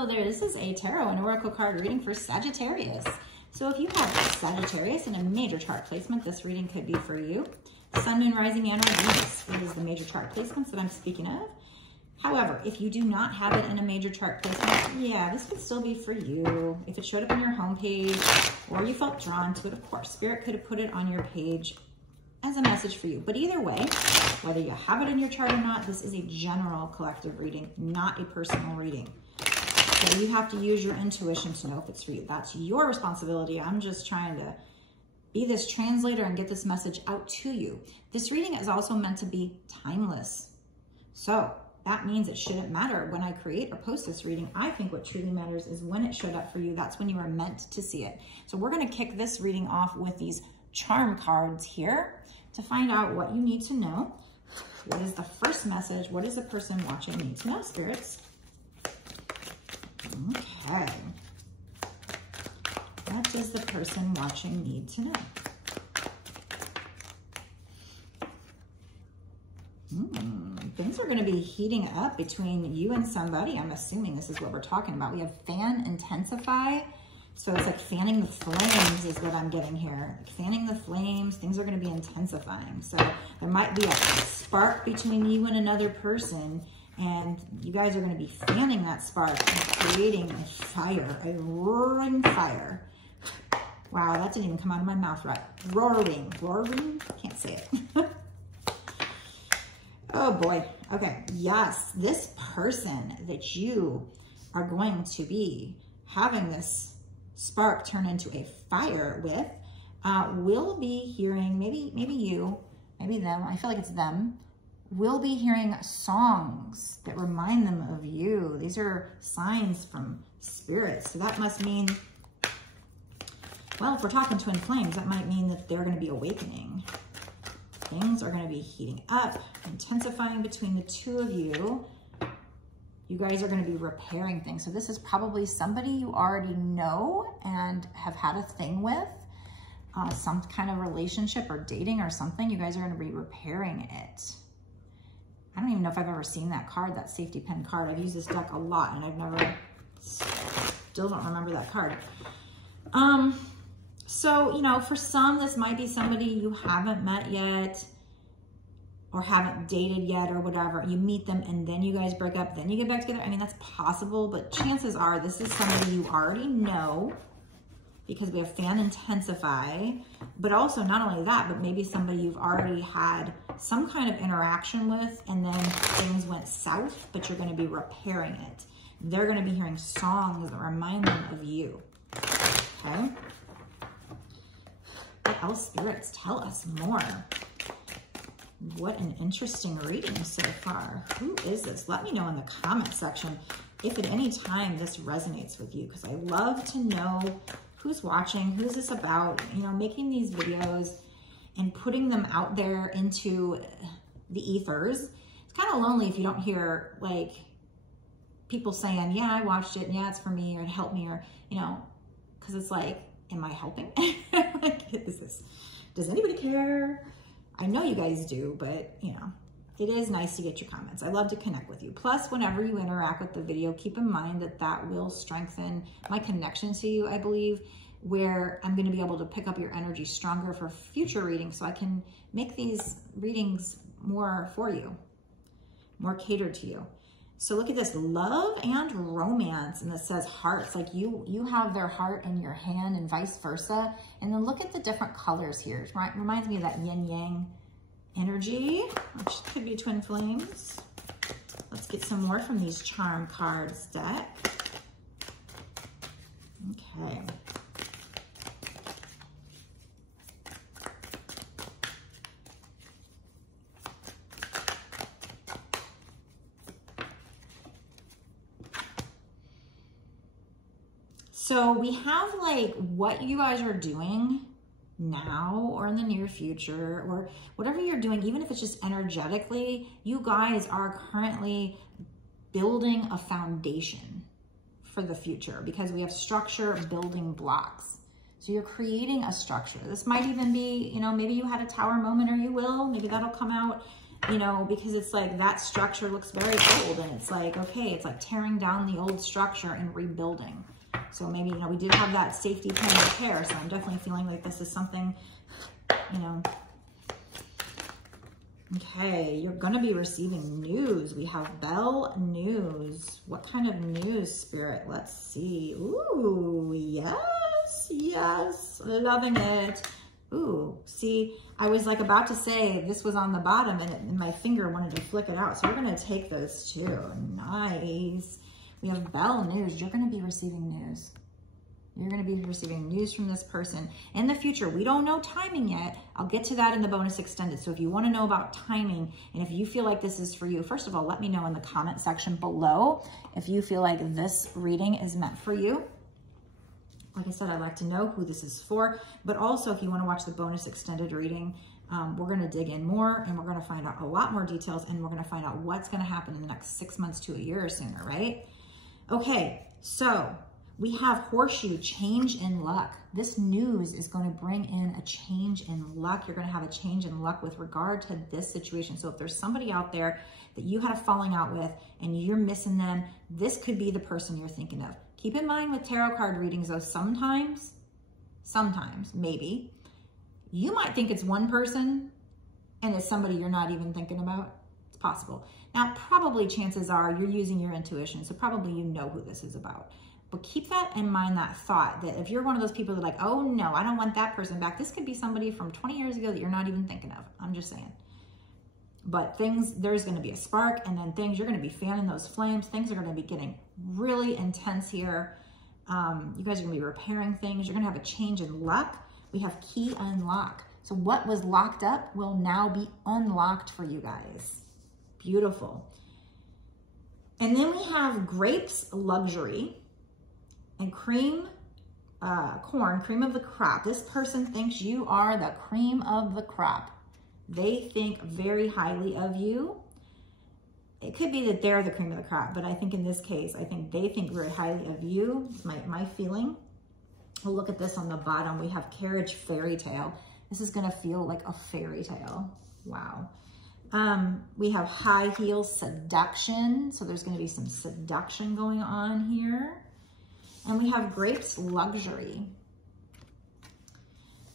Hello there, this is a tarot and oracle card reading for Sagittarius. So if you have Sagittarius in a major chart placement, this reading could be for you. Sun, Moon, Rising, and or Venus. It is the major chart placements that I'm speaking of. However, if you do not have it in a major chart placement, yeah, this could still be for you. If it showed up on your homepage or you felt drawn to it, of course, Spirit could have put it on your page as a message for you. But either way, whether you have it in your chart or not, this is a general collective reading, not a personal reading. So you have to use your intuition to know if it's for you. That's your responsibility. I'm just trying to be this translator and get this message out to you. This reading is also meant to be timeless. So that means it shouldn't matter when I create or post this reading. I think what truly matters is when it showed up for you. That's when you were meant to see it. So we're going to kick this reading off with these charm cards here to find out what you need to know. What is the first message? What does the person watching need to know, spirits? Okay. What does the person watching need to know? Things are going to be heating up between you and somebody. I'm assuming this is what we're talking about. We have fan, intensify. So it's like fanning the flames is what I'm getting here. Like fanning the flames, things are going to be intensifying. So there might be a spark between you and another person, and you guys are going to be fanning that spark and creating a fire, a roaring fire. Wow, that didn't even come out of my mouth right. Roaring, roaring? Can't say it. Oh boy. Okay, yes, this person that you are going to be having this spark turn into a fire with will be hearing, maybe you, maybe them, I feel like it's them, will be hearing songs that remind them of you. These are signs from Spirit. So that must mean, well, if we're talking twin flames, that might mean that they're going to be awakening. Things are going to be heating up, intensifying between the two of you. You guys are going to be repairing things. So this is probably somebody you already know and have had a thing with, some kind of relationship or dating or something. You guys are going to be repairing it. I don't even know if I've ever seen that card, that safety pin card. I've used this deck a lot and I've never, still don't remember that card. So, you know, for some, this might be somebody you haven't met yet or haven't dated yet or whatever. You meet them and then you guys break up, then you get back together. I mean, that's possible, but chances are this is somebody you already know because we have fan, intensify, but also not only that, but maybe somebody you've already had some kind of interaction with and then things went south, but you're going to be repairing it. They're going to be hearing songs that remind them of you. Okay. What else, spirits? Tell us more. What an interesting reading so far. Who is this? Let me know in the comment section if at any time this resonates with you, because I love to know who's watching, who's this about, you know, making these videos and putting them out there into the ethers. It's kind of lonely if you don't hear like people saying, yeah, I watched it, and yeah, it's for me, or it helped me, or, you know, because it's like, am I helping? Like, does anybody care? I know you guys do, but you know, it is nice to get your comments. I love to connect with you. Plus, whenever you interact with the video, keep in mind that that will strengthen my connection to you, I believe, where I'm going to be able to pick up your energy stronger for future readings so I can make these readings more for you, more catered to you. So look at this, love and romance, and it says hearts, like you have their heart in your hand and vice versa. And then look at the different colors here. It reminds me of that yin-yang energy, which could be twin flames. Let's get some more from these charm cards deck. Okay. So we have like what you guys are doing now or in the near future or whatever you're doing, even if it's just energetically, you guys are currently building a foundation for the future because we have structure, building blocks. So you're creating a structure. This might even be, you know, maybe you had a tower moment or you will, maybe that'll come out. you know, because it's like that structure looks very old, and it's like, okay, it's like tearing down the old structure and rebuilding. So maybe, you know, we did have that safety pin repair, so I'm definitely feeling like this is something, you know. Okay, you're going to be receiving news. We have Bell news. What kind of news, Spirit? Let's see. Ooh, yes, yes, loving it. Ooh, see, I was like about to say this was on the bottom, and my finger wanted to flick it out. So we're going to take those two. Nice. We have Bell news. You're going to be receiving news. You're going to be receiving news from this person in the future. We don't know timing yet. I'll get to that in the bonus extended. So if you want to know about timing, and if you feel like this is for you, first of all, let me know in the comment section below if you feel like this reading is meant for you. Like I said, I'd like to know who this is for, but also if you want to watch the bonus extended reading, we're going to dig in more, and we're going to find out a lot more details, and we're going to find out what's going to happen in the next 6 months to a year or sooner, right? Okay, so we have Horseshoe, change in luck. This news is going to bring in a change in luck. You're going to have a change in luck with regard to this situation. So if there's somebody out there that you had a falling out with and you're missing them, this could be the person you're thinking of. Keep in mind with tarot card readings, though, sometimes, maybe, you might think it's one person and it's somebody you're not even thinking about. It's possible. Now, probably chances are you're using your intuition, so probably you know who this is about. But keep that in mind, that thought, that if you're one of those people that are like, oh no, I don't want that person back. This could be somebody from 20 years ago that you're not even thinking of. I'm just saying. But things, there's going to be a spark, and then things, you're going to be fanning those flames. Things are going to be getting really intense here. You guys are going to be repairing things. You're going to have a change in luck. We have key unlock. So what was locked up will now be unlocked for you guys. Beautiful. And then we have grapes luxury and cream, corn, cream of the crop. This person thinks you are the cream of the crop. They think very highly of you. It could be that they're the cream of the crop, but I think in this case, I think they think very highly of you. It's my feeling. We'll look at this on the bottom. We have carriage fairy tale. This is gonna feel like a fairy tale. Wow. We have high heel seduction. So there's gonna be some seduction going on here. And we have grapes luxury.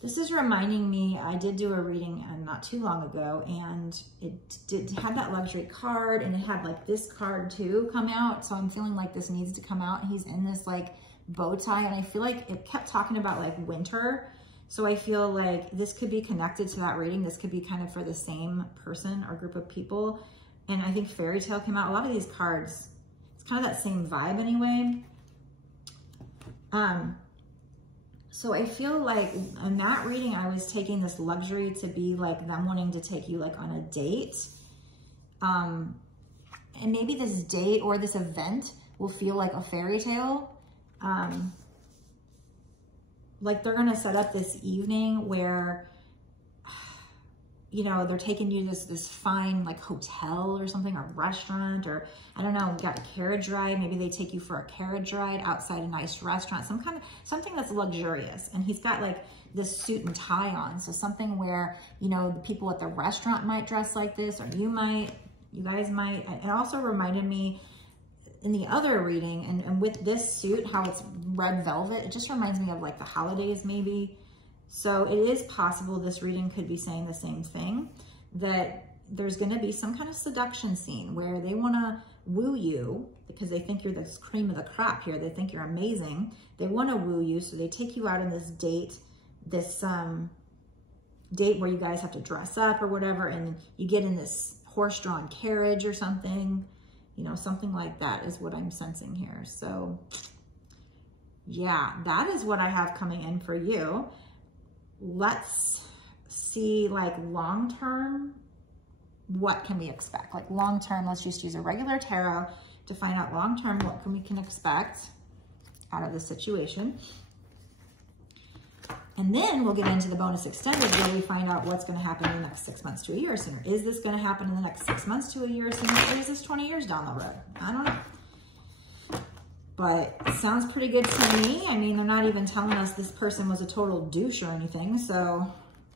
This is reminding me, I did do a reading not too long ago, and it had that luxury card, and it had like this card too come out. So I'm feeling like this needs to come out. He's in this like bow tie, and I feel like it kept talking about like winter. So I feel like this could be connected to that reading. This could be kind of for the same person or group of people. And I think fairy tale came out. A lot of these cards, it's kind of that same vibe anyway. So I feel like in that reading, I was taking this luxury to be like them wanting to take you like on a date. And maybe this date or this event will feel like a fairy tale. Like they're going to set up this evening where, you know, they're taking you to this fine like hotel or something, or restaurant, or I don't know, got a carriage ride. Maybe they take you for a carriage ride outside a nice restaurant, something that's luxurious. And he's got like this suit and tie on. So something where, you know, the people at the restaurant might dress like this, or you guys might. It also reminded me in the other reading, and with this suit, how it's red velvet, it just reminds me of like the holidays maybe. So it is possible this reading could be saying the same thing, that there's going to be some kind of seduction scene where they want to woo you because they think you're this cream of the crop here. They think you're amazing. They want to woo you. So they take you out on this date, date where you guys have to dress up or whatever. And you get in this horse-drawn carriage or something, you know, something like that is what I'm sensing here. So yeah, that is what I have coming in for you. Let's see, like long-term, what can we expect? Like long-term, let's just use a regular tarot to find out long-term what we can expect out of this situation. And then we'll get into the bonus extended where we find out what's going to happen in the next 6 months to a year or sooner. Is this going to happen in the next 6 months to a year or sooner? Or is this 20 years down the road? I don't know. But it sounds pretty good to me. I mean, they're not even telling us this person was a total douche or anything. So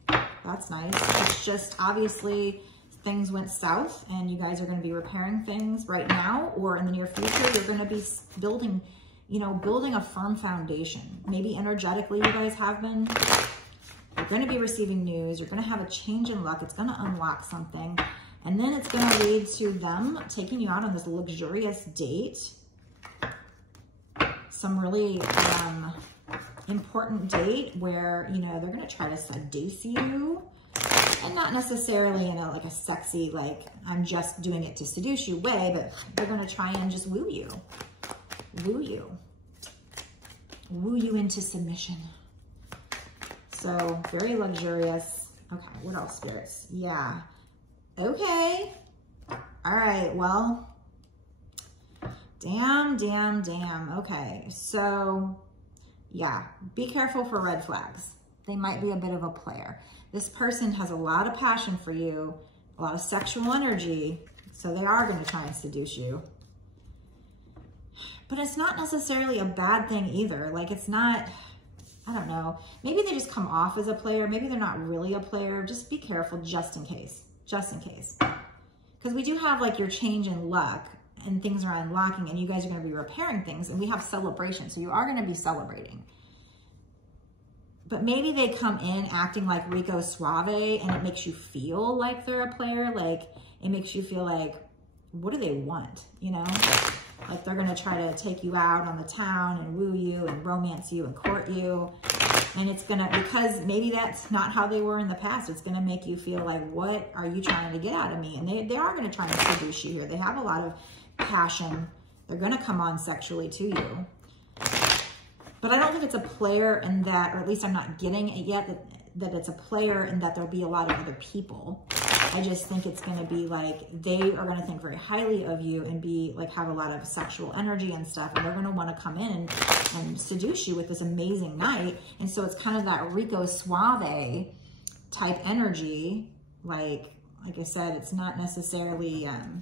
that's nice. It's just obviously things went south and you guys are going to be repairing things right now, or in the near future, you're going to be building, you know, building a firm foundation. Maybe energetically you guys have been. You're going to be receiving news. You're going to have a change in luck. It's going to unlock something. And then it's going to lead to them taking you out on this luxurious date. Some really important date where, you know, they're going to try to seduce you. And not necessarily in a, like a sexy, like, I'm just doing it to seduce you way, but they're going to try and just woo you. Woo you. Woo you into submission. So, very luxurious. Okay, what else, spirits? Yeah. Okay. All right, well. Damn. Okay, so, yeah. Be careful for red flags. They might be a bit of a player. This person has a lot of passion for you, a lot of sexual energy, so they are going to try and seduce you. But it's not necessarily a bad thing either. Like, it's not, I don't know. Maybe they just come off as a player. Maybe they're not really a player. Just be careful just in case. Just in case. Because we do have, like, your change in luck and things are unlocking and you guys are going to be repairing things. And we have celebration, so you are going to be celebrating. But maybe they come in acting like Rico Suave and it makes you feel like they're a player. Like, it makes you feel like, what do they want? You know, like they're going to try to take you out on the town and woo you and romance you and court you. And it's going to, because maybe that's not how they were in the past. It's going to make you feel like, what are you trying to get out of me? And they are going to try and seduce you here. They have a lot of passion. They're going to come on sexually to you. But I don't think it's a player in that, or at least I'm not getting it yet, that it's a player and that there'll be a lot of other people. I just think it's going to be like, they are going to think very highly of you and be like, have a lot of sexual energy and stuff. And they're going to want to come in and seduce you with this amazing night. And so it's kind of that Rico Suave type energy. Like I said, it's not necessarily a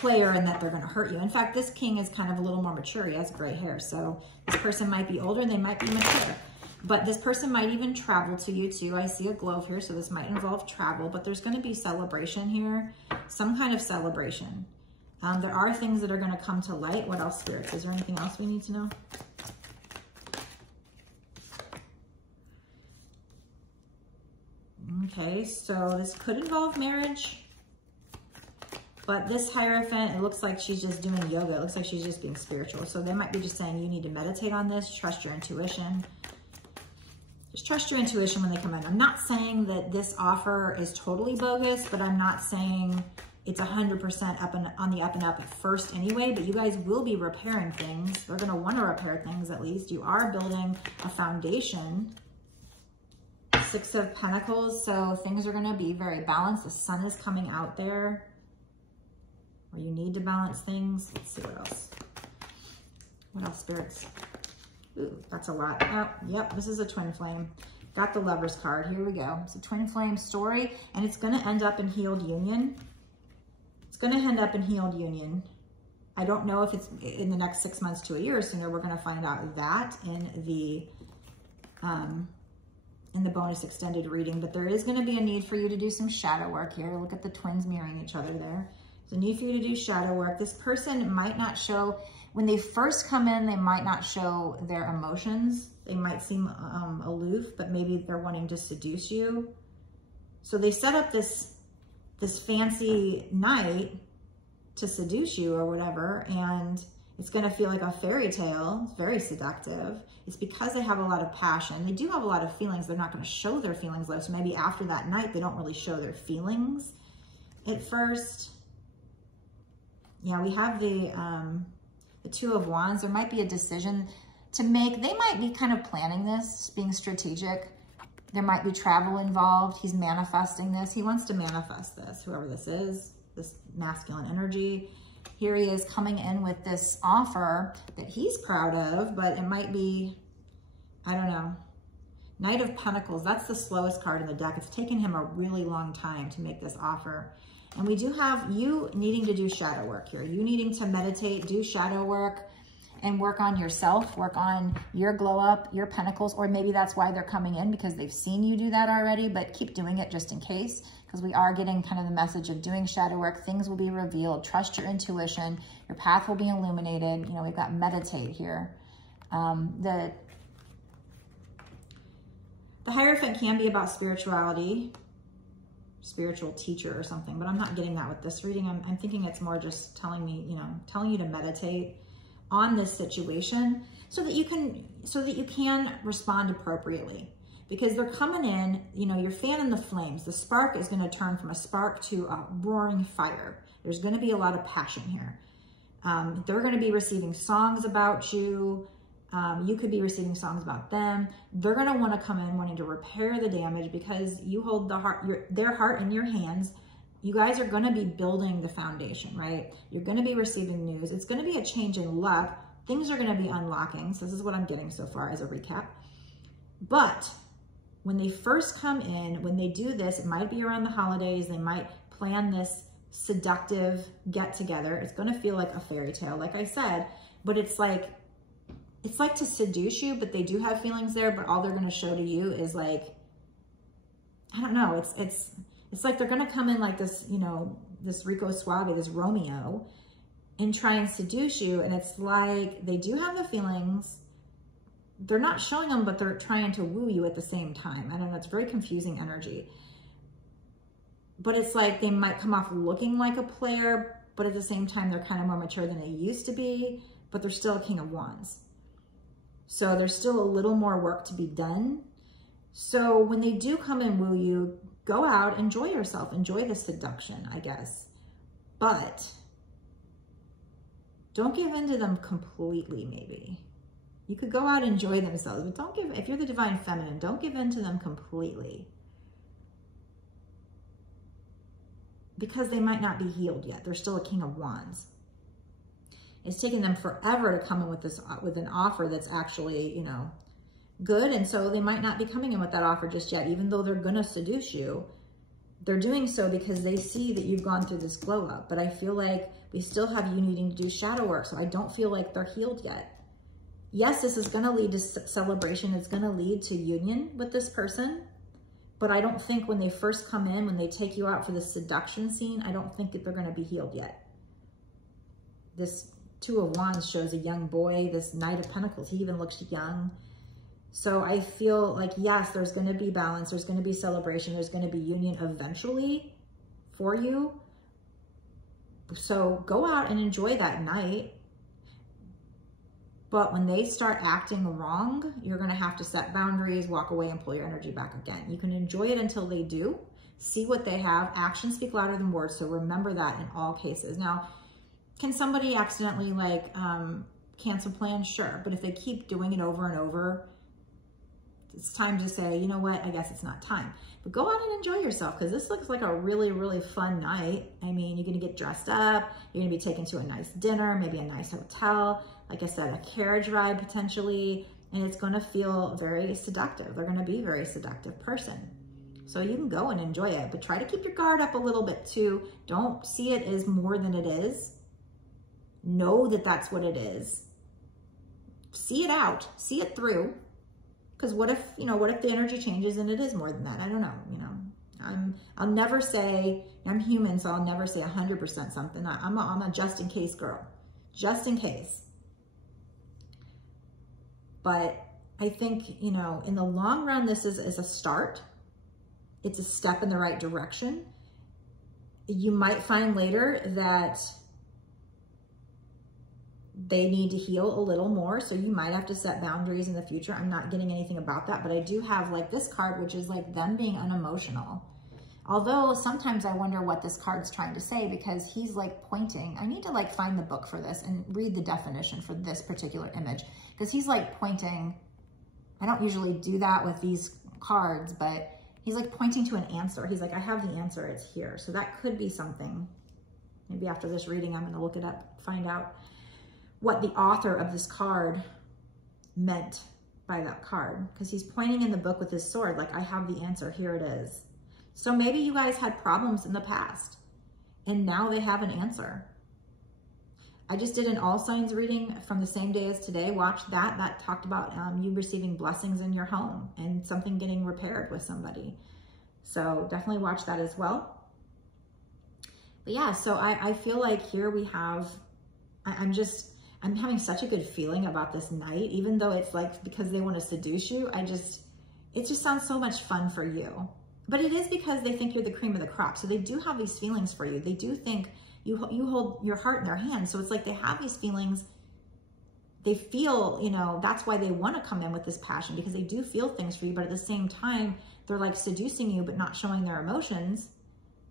player in that they're going to hurt you. In fact, this king is kind of a little more mature. He has gray hair. So this person might be older and they might be mature. But this person might even travel to you too. I see a glove here, so this might involve travel. But there's going to be celebration here. Some kind of celebration. There are things that are going to come to light. What else, spirits? Is there anything else we need to know? Okay, so this could involve marriage. But this Hierophant, it looks like she's just doing yoga. It looks like she's just being spiritual. So they might be just saying you need to meditate on this, trust your intuition. Just trust your intuition when they come in. I'm not saying that this offer is totally bogus, but I'm not saying it's 100% up and on the up and up at first anyway, but you guys will be repairing things. They're going to want to repair things at least. You are building a foundation. Six of Pentacles, so things are going to be very balanced. The sun is coming out there. Or you need to balance things. Let's see what else. What else, spirits? Ooh, that's a lot. Oh, yep, this is a twin flame. Got the Lover's card. Here we go. It's a twin flame story, and it's going to end up in healed union. It's going to end up in healed union. I don't know if it's in the next 6 months to a year or sooner. We're going to find out that in the bonus extended reading, but there is going to be a need for you to do some shadow work here. Look at the twins mirroring each other there. There's a need for you to do shadow work. This person might not show, when they first come in, they might not show their emotions. They might seem aloof, but maybe they're wanting to seduce you. So they set up this fancy night to seduce you or whatever, and it's going to feel like a fairy tale. It's very seductive. It's because they have a lot of passion. They do have a lot of feelings. They're not going to show their feelings though. So maybe after that night, they don't really show their feelings at first. Yeah, we have the Two of Wands. There might be a decision to make. They might be kind of planning this, being strategic. There might be travel involved. He's manifesting this. He wants to manifest this, whoever this is, this masculine energy. Here he is coming in with this offer that he's proud of, but it might be, I don't know. Knight of Pentacles, that's the slowest card in the deck. It's taken him a really long time to make this offer. And we do have you needing to do shadow work here. You needing to meditate, do shadow work, and work on yourself, work on your glow up, your pentacles, or maybe that's why they're coming in because they've seen you do that already, but keep doing it just in case, because we are getting kind of the message of doing shadow work. Things will be revealed. Trust your intuition. Your path will be illuminated. You know, we've got meditate here. The Hierophant can be about spirituality, spiritual teacher or something, but I'm not getting that with this reading. I'm thinking it's more just telling me, you know, telling you to meditate on this situation so that you can respond appropriately, because they're coming in, you know, you're fanning the flames. The spark is going to turn from a spark to a roaring fire. There's going to be a lot of passion here. They're going to be receiving songs about you. You could be receiving songs about them. They're going to want to come in wanting to repair the damage because you hold their heart in your hands. You guys are going to be building the foundation, right? You're going to be receiving news. It's going to be a change in luck. Things are going to be unlocking. So this is what I'm getting so far as a recap. But when they first come in, when they do this, it might be around the holidays. They might plan this seductive get together. It's going to feel like a fairy tale, like I said, but it's like to seduce you, but they do have feelings there, but all they're going to show to you is like, I don't know. It's like they're going to come in like this, you know, this Rico Suave, this Romeo, and try and seduce you. And it's like, they do have the feelings. They're not showing them, but they're trying to woo you at the same time. I don't know. It's very confusing energy, but it's like they might come off looking like a player, but at the same time, they're kind of more mature than they used to be, but they're still a King of Wands. So there's still a little more work to be done. So when they do come and woo you, go out, enjoy yourself, enjoy the seduction, I guess. But don't give in to them completely, maybe. You could go out and enjoy themselves, but don't give, if you're the Divine Feminine, don't give in to them completely. Because they might not be healed yet. They're still a King of Wands. It's taking them forever to come in with an offer that's actually, you know, good. And so they might not be coming in with that offer just yet, even though they're going to seduce you. They're doing so because they see that you've gone through this glow up. But I feel like we still have you needing to do shadow work. So I don't feel like they're healed yet. Yes, this is going to lead to celebration. It's going to lead to union with this person. But I don't think when they first come in, when they take you out for the seduction scene, I don't think that they're going to be healed yet. This Two of Wands shows a young boy. This Knight of Pentacles, he even looks young. So I feel like, yes, there's going to be balance. There's going to be celebration. There's going to be union eventually for you. So go out and enjoy that night. But when they start acting wrong, you're going to have to set boundaries, walk away, and pull your energy back again. You can enjoy it until they do. See what they have. Actions speak louder than words. So remember that in all cases. Now, can somebody accidentally like cancel plans? Sure. But if they keep doing it over and over, it's time to say, you know what, I guess it's not time. But go out and enjoy yourself, because this looks like a really, really fun night. I mean, you're going to get dressed up. You're going to be taken to a nice dinner, maybe a nice hotel. Like I said, a carriage ride potentially. And it's going to feel very seductive. They're going to be a very seductive person. So you can go and enjoy it, but try to keep your guard up a little bit too. Don't see it as more than it is. Know that that's what it is. See it out, see it through. Because what if, you know, what if the energy changes and it is more than that? I don't know, you know. I'll never say, I'm human, so I'll never say 100% something. I'm a just in case girl, just in case. But I think, you know, in the long run, this is a start. It's a step in the right direction. You might find later that they need to heal a little more. So you might have to set boundaries in the future. I'm not getting anything about that, but I do have like this card, which is like them being unemotional. Although sometimes I wonder what this card's trying to say, because he's like pointing. I need to like find the book for this and read the definition for this particular image, because he's like pointing. I don't usually do that with these cards, but he's like pointing to an answer. He's like, I have the answer, it's here. So that could be something. Maybe after this reading, I'm gonna look it up, find out what the author of this card meant by that card, because he's pointing in the book with his sword, like, I have the answer, here it is. So maybe you guys had problems in the past and now they have an answer. I just did an all signs reading from the same day as today. Watch that. That talked about you receiving blessings in your home and something getting repaired with somebody. So definitely watch that as well. But yeah, so I feel like here we have, I'm having such a good feeling about this night, even though it's like because they want to seduce you. It just sounds so much fun for you. But it is because they think you're the cream of the crop. So they do have these feelings for you. They do think you hold your heart in their hands. So it's like they have these feelings. They feel, you know, that's why they want to come in with this passion, because they do feel things for you. But at the same time, they're like seducing you, but not showing their emotions.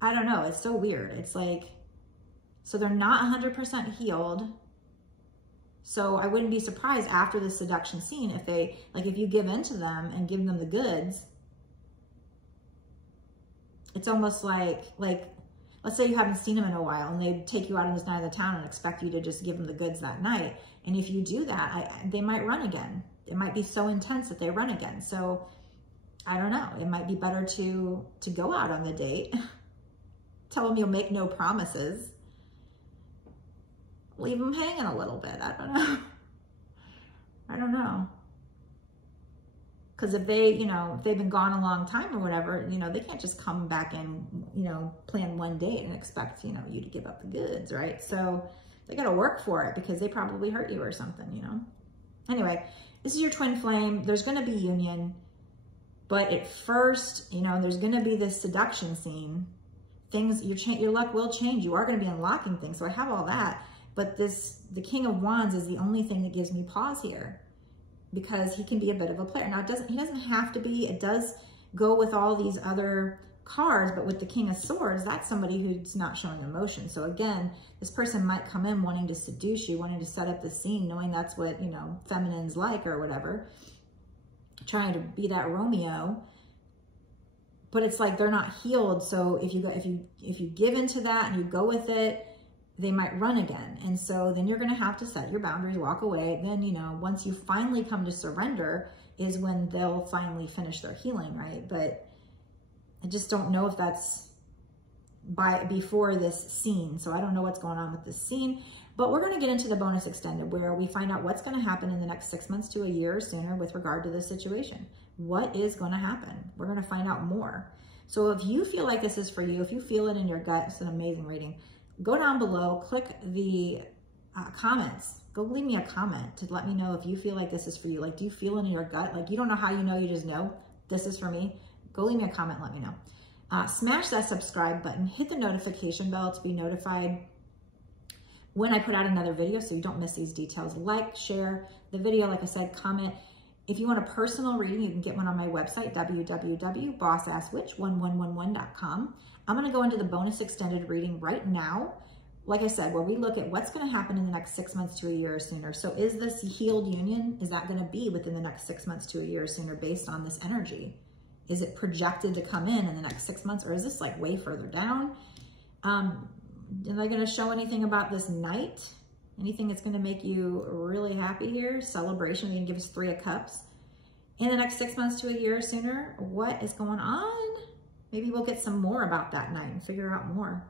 I don't know. It's so weird. It's like, so they're not 100% healed. So I wouldn't be surprised after the seduction scene if they, like, if you give in to them and give them the goods, it's almost like, let's say you haven't seen them in a while and they take you out on this night of the town and expect you to just give them the goods that night. And if you do that, they might run again. It might be so intense that they run again. So I don't know. It might be better to go out on the date. Tell them you'll make no promises. Leave them hanging a little bit. I don't know. I don't know. Because if they, you know, if they've been gone a long time or whatever, you know, they can't just come back and, you know, plan one date and expect, you know, you to give up the goods, right? So they got to work for it because they probably hurt you or something, you know? Anyway, this is your twin flame. There's going to be union. But at first, you know, there's going to be this seduction scene. Things, your luck will change. You are going to be unlocking things. So I have all that. But the King of Wands is the only thing that gives me pause here, because he can be a bit of a player. Now, he doesn't have to be. It does go with all these other cards, but with the King of Swords, that's somebody who's not showing emotion. So again, this person might come in wanting to seduce you, wanting to set up the scene, knowing that's what, you know, feminines like or whatever, trying to be that Romeo. But it's like they're not healed. So if you give into that and you go with it, they might run again. And so then you're going to have to set your boundaries, walk away. Then, you know, once you finally come to surrender is when they'll finally finish their healing, right? But I just don't know if that's before this scene. So I don't know what's going on with this scene. But we're going to get into the bonus extended, where we find out what's going to happen in the next 6 months to a year or sooner with regard to this situation. What is going to happen? We're going to find out more. So if you feel like this is for you, if you feel it in your gut, it's an amazing reading. Go down below, click the comments. Go leave me a comment to let me know if you feel like this is for you. Like, do you feel it in your gut? Like, you don't know how you know, you just know this is for me. Go leave me a comment, let me know. Smash that subscribe button, hit the notification bell to be notified when I put out another video so you don't miss these details. Like, share the video, like I said, comment. If you want a personal reading, you can get one on my website, www.bossasswitch1111.com. I'm going to go into the bonus extended reading right now, like I said, where we look at what's going to happen in the next 6 months to a year or sooner. So is this healed union, is that going to be within the next 6 months to a year or sooner based on this energy? Is it projected to come in the next 6 months, or is this like way further down? Am I going to show anything about this night? Anything that's going to make you really happy here? Celebration, they can give us 3 of Cups. In the next 6 months to a year or sooner, what is going on? Maybe we'll get some more about that night and figure out more.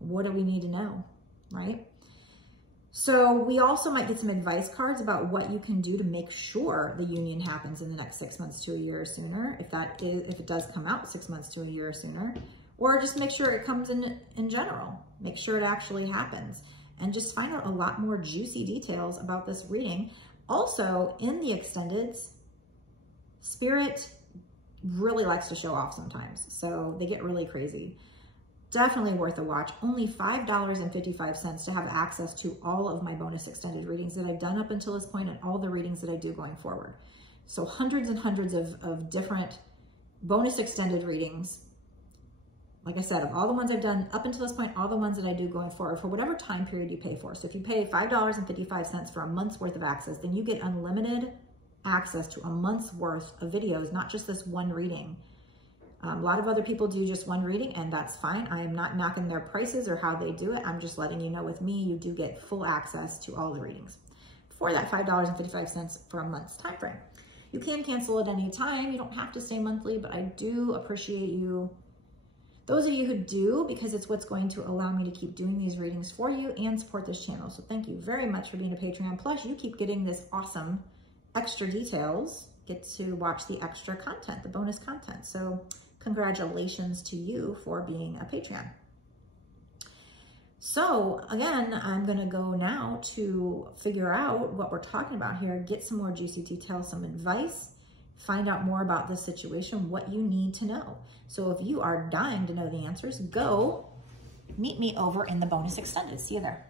What do we need to know, right? So we also might get some advice cards about what you can do to make sure the union happens in the next 6 months to a year or sooner, if it does come out 6 months to a year or sooner, or just make sure it comes in general. Make sure it actually happens, and just find out a lot more juicy details about this reading. Also, in the extendeds, Spirit really likes to show off sometimes, so they get really crazy. Definitely worth a watch. Only $5.55 to have access to all of my bonus extended readings that I've done up until this point, and all the readings that I do going forward. So hundreds and hundreds of different bonus extended readings. Like I said, of all the ones I've done up until this point, all the ones that I do going forward for whatever time period you pay for. So if you pay $5.55 for a month's worth of access, then you get unlimited access to a month's worth of videos, not just this one reading. A lot of other people do just one reading, and that's fine. I am not knocking their prices or how they do it. I'm just letting you know with me, you do get full access to all the readings for that $5.55 for a month's time frame. You can cancel at any time. You don't have to stay monthly, but I do appreciate you those of you who do, because it's what's going to allow me to keep doing these readings for you and support this channel. So thank you very much for being a Patreon. Plus, you keep getting this awesome extra details, get to watch the extra content, the bonus content. So congratulations to you for being a Patreon. So again, I'm gonna go now to figure out what we're talking about here, get some more juicy details, some advice, find out more about this situation, what you need to know. So if you are dying to know the answers, go meet me over in the bonus extended. See you there.